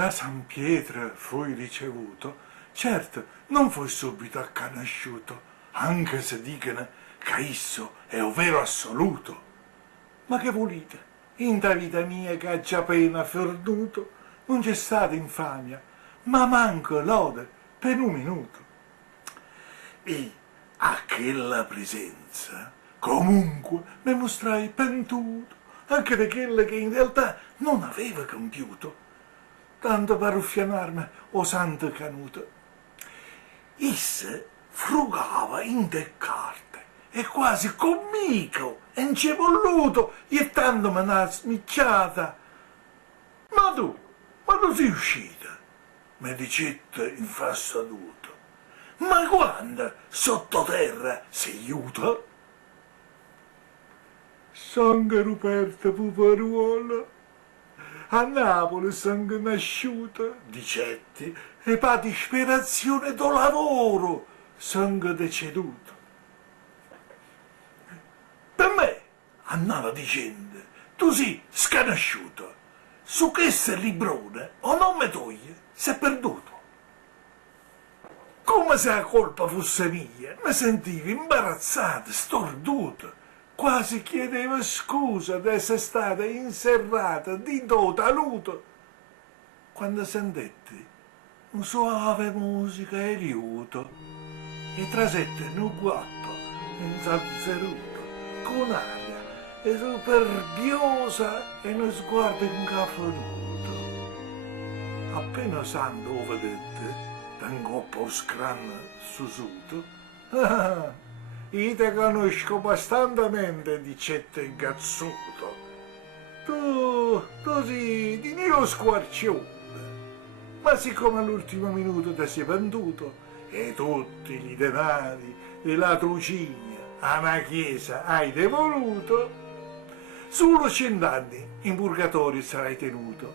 Da San Pietro fui ricevuto, certo non fui subito accanasciuto, anche se dicono che esso è ovvero assoluto. Ma che volete? In da vita mia che ha già appena fornuto, non c'è stata infamia, ma manco lode per un minuto. E a quella presenza, comunque, mi mostrai pentuto, anche di quella che in realtà non aveva compiuto, tanto per ruffianarmi o santo canuto. Essa frugava in de carte e quasi comico, incevolluto, jettandomi una smicciata. Ma tu sei uscita? Mi dicette infassaduto. Ma quando sottoterra sei aiuto? Sangue Ruperto Puparuolo, a Napoli sangue nasciuto, dicetti, e pa disperazione do lavoro, sangue deceduto. Per me, andava dicendo, tu sei sconosciuto, su che se librone o non mi toglie, sei perduto. Come se la colpa fosse mia, mi sentivo imbarazzato, storduto, quasi chiedevo scusa di essere stata inserrata di dote a luto, quando sentetti una suave musica e liuto e trasette un guappo inzazzeruto con aria superbiosa e uno sguardo incafonuto. Appena santo lo vedette, d'angoppo scranno susuto, io te conosco abbastantemente, dicette ingazzuto. Tu sei di mio squarcione, ma siccome all'ultimo minuto ti sei venduto e tutti i denari e la trucigna alla chiesa hai devoluto, solo 100 anni in purgatorio sarai tenuto.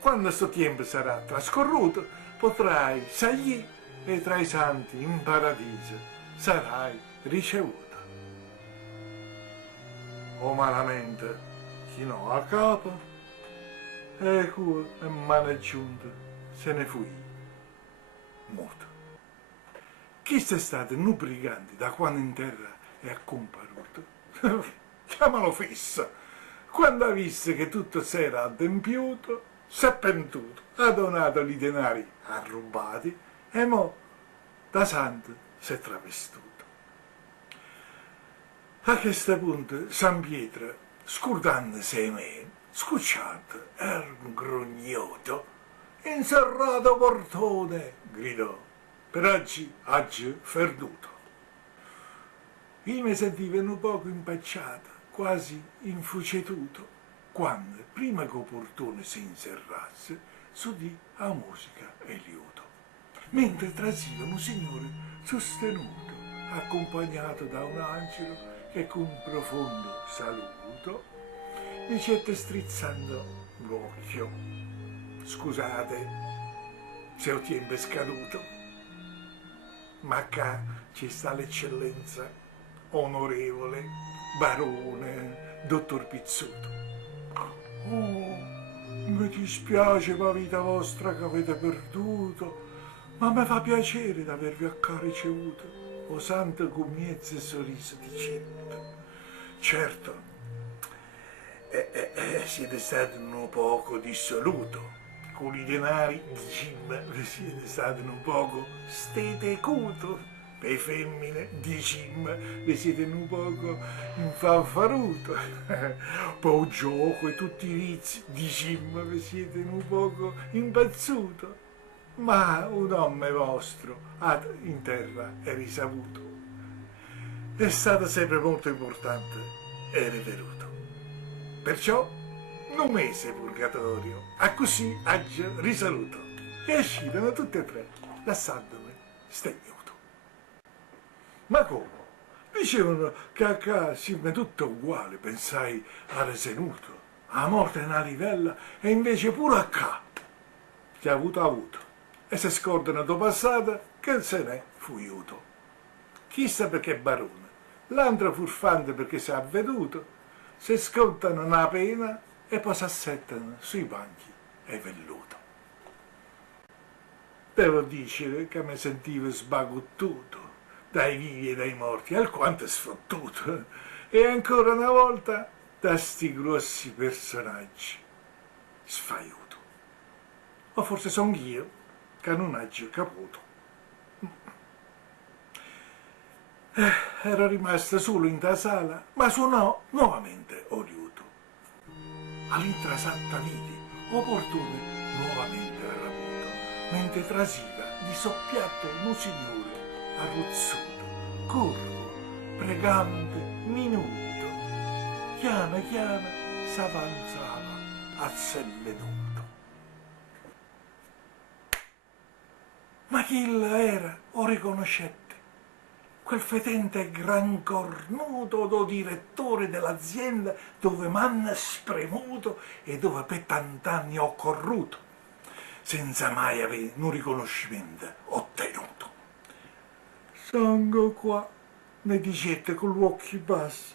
Quando sto tempo sarà trascorruto, potrai salire e tra i santi in paradiso sarai ricevuto. O malamente chinò a capo e cuore e mano giunta se ne fui muto. Chi sei stato un brigante da quando in terra è comparuto? Chiamalo fisso. Quando ha visto che tutto s'era adempiuto, s'è pentuto, ha donato i denari arrubati e mo da santo s'è travestito. A questo punto San Pietro, scordandosi di me, scucciato, era un grugnato, inserrato portone, gridò, per oggi perduto. Io mi sentivo un poco impacciato, quasi infucetuto, quando, prima che il portone si inserrasse, s'udì la musica e liuto, mentre trasiva un signore sostenuto, accompagnato da un angelo che con profondo saluto dicette strizzando l'occhio: scusate se ho tempo scaduto, ma qua ci sta l'eccellenza onorevole barone dottor Pizzuto. Oh, mi dispiace per la vita vostra che avete perduto, ma mi fa piacere di avervi a caro ricevuto. O santo commiezzo e sorriso di ceppo. Certo, siete stati un poco dissoluto, con i denari di Jim siete stati un poco stetecuto, per le femmine di Jim vi siete un poco infanfaruto, poi il gioco e tutti i vizi di Jim vi siete un poco impazzuto. Ma un nome vostro in terra è risavuto. È stato sempre molto importante e riveruto. Perciò non mese purgatorio, a così aggia risaluto. E uscirono tutti e tre, lasciandomi stegnuto. Ma come? Dicevano che a casa siamo tutto uguale, pensai a resenuto. A morte è una livella e invece pure a ca. Chi ha avuto. E se scordano dopo passata che se ne fuiuto. Chissà perché barone, l'altro furfante perché si è avveduto, se scontano una pena e poi si assettano sui banchi e velluto. Devo dire che mi sentivo sbagottuto dai vivi e dai morti, alquanto sfottuto, e ancora una volta da sti grossi personaggi sfaiuto. O forse son io che non aggio caputo. Ero rimasto solo in ta sala, ma suonò nuovamente Oriuto. All'intrasatta vidi opportune nuovamente raputo, mentre trasiva di soppiatto un signore arruzzuto, curvo, pregante, minuto, chiana chiana s'avanzava a selle nudo. Ma chi era, o riconoscette? Quel fetente gran cornuto do direttore dell'azienda dove m'hanno spremuto e dove per tant'anni ho corruto, senza mai avere un riconoscimento ottenuto. Songo qua, mi dicette con gli occhi bassi,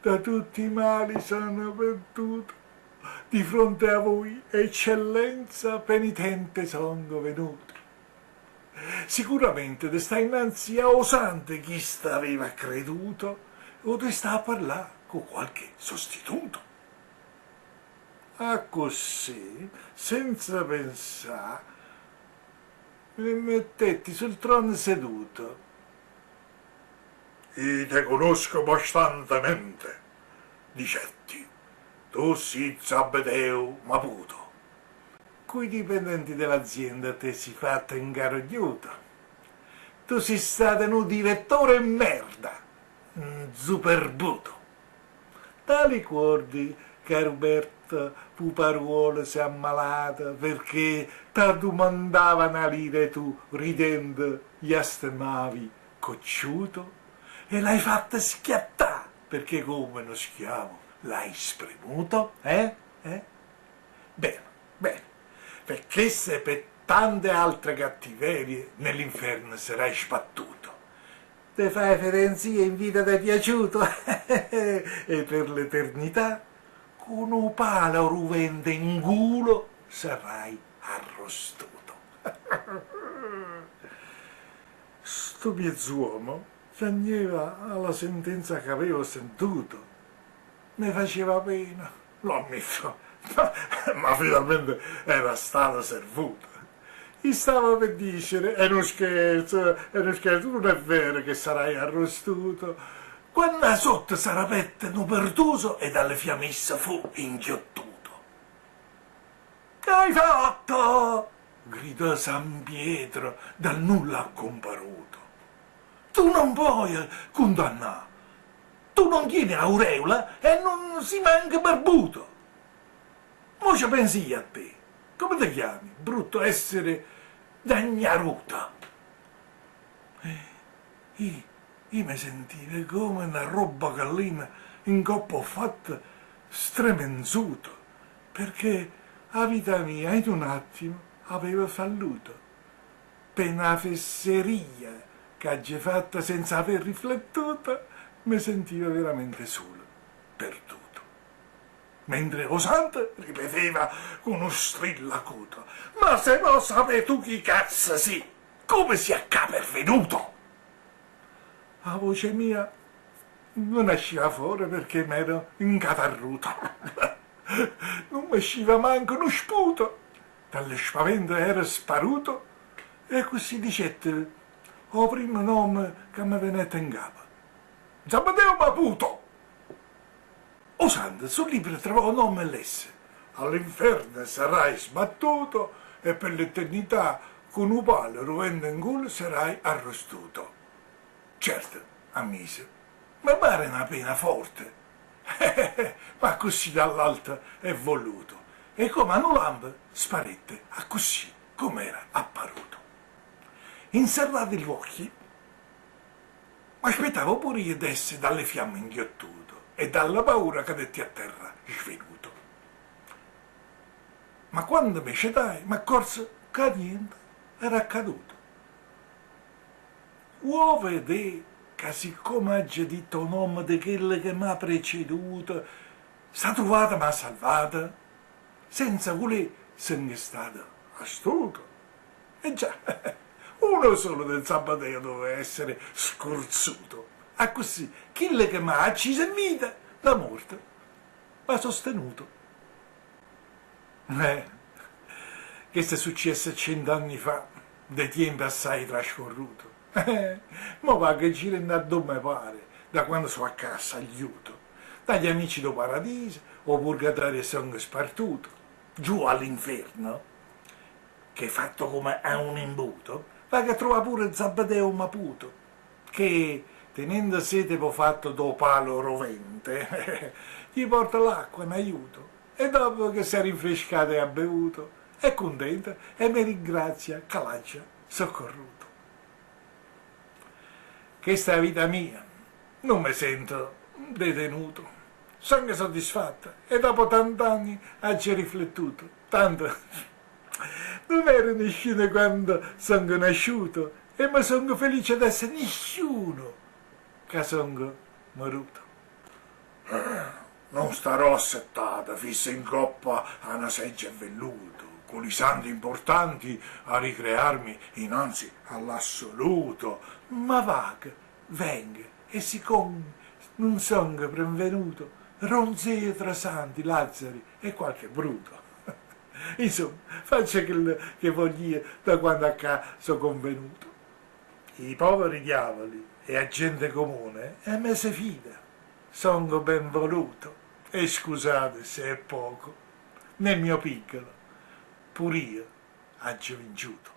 da tutti i mali sono perduto, di fronte a voi, eccellenza penitente songo venuto. Sicuramente te sta innanzi a osante chi aveva creduto o te sta a parlare con qualche sostituto. Ah, così, senza pensare, mi mettetti sul trono seduto. E te conosco bastantemente, dicetti, tu sei Zabedeo Maputo. Coi dipendenti dell'azienda te si fatta ingarognuto. Tu sei stato un direttore merda, un superbuto. Tali ricordi che Roberto Puparuolo si è ammalata perché ti domandava una lira e tu, ridendo, gli astemavi cocciuto e l'hai fatta schiattare perché come uno schiavo l'hai spremuto, eh? Bene, bene. Perché se per tante altre cattiverie nell'inferno sarai sbattuto. Te fai ferenzie in vita ti è piaciuto e per l'eternità con un palo ruvente in culo sarai arrostuto. Sto mezzuomo piangeva alla sentenza che avevo sentito. Mi faceva pena, lo ammetto, ma finalmente era stato servuto. Gli stavo per dire, è uno scherzo, non è vero che sarai arrostuto. Quando sotto sarà petto perduto e dalle fiammisse fu inghiottuto. Che hai fatto? Gridò San Pietro dal nulla comparuto. Tu non puoi condannare. Tu non tieni aureola e non si manca barbuto. Mo ci pensi io a te. Come ti chiami? Brutto essere d'agnaruta. Io mi sentivo come una roba gallina in coppa fatta stremenzuto, perché la vita mia in un attimo aveva falluto. Per una fesseria che hagi fatta senza aver riflettuto, mi sentivo veramente solo, perduto. Mentre Osante ripeteva con uno strillo acuto: ma se non sapevi tu chi cazzo sei, come si è pervenuto? La voce mia non usciva fuori perché mi ero incatarruto. Non mi usciva manco uno sputo. Dallo spavento ero sparuto e così dicette il primo nome che mi venette in capo. Zabadeo Maputo! Osando sul libro trovò un nome lesse. All'inferno sarai sbattuto e per l'eternità con un palo rovendo in culo sarai arrostuto. Certo, ammise, mi pare una pena forte. Ma così dall'alto è voluto. E come un lampo sparette a così com'era apparuto. Inserrati gli occhi, ma aspettavo pure io d'esse dalle fiamme inghiottuto e dalla paura cadetti a terra svenuto. Ma quando mi cetai, mi accorse che niente era accaduto. Vuoi vedere che siccome ha detto il nome di quello che mi ha preceduto, sta trovata ma salvata, senza voler se ne è stato astuto. E già, uno solo del Sabbateo doveva essere scorzuto. A così, chi che mi ha acceso in vita, la morte m'ha sostenuto. Questo è successo 100 anni fa, dei tempi assai trascorruto. Ma va che gira a dove pare, da quando sono a casa aiuto. Dagli amici do paradiso, o purgatorio sono spartuto, giù all'inferno, che è fatto come a un imbuto, va che trova pure Zabadeo Maputo, che tenendo sete po fatto do palo rovente, gli porta l'acqua in aiuto, e dopo che si è rinfrescato e ha bevuto, è contento e mi ringrazia che l'ha soccorruto. Questa è la vita mia, non mi sento detenuto, sono soddisfatta e dopo tanti anni ho riflettuto, tanto non ero nessuno quando sono nasciuto e mi sono felice di essere nessuno che sono morto. Non starò assettata, fissa in coppa a una seggia e velluto, con i santi importanti a ricrearmi innanzi all'assoluto, ma vaga, venga, e siccome non sono prevenuto, ronzea tra santi, lazzari e qualche bruto. Insomma, faccia quello che voglio da quando a casa sono convenuto. I poveri diavoli e a gente comune e me se fida, sono ben voluto e scusate se è poco, nel mio piccolo, pur io ho vinciuto.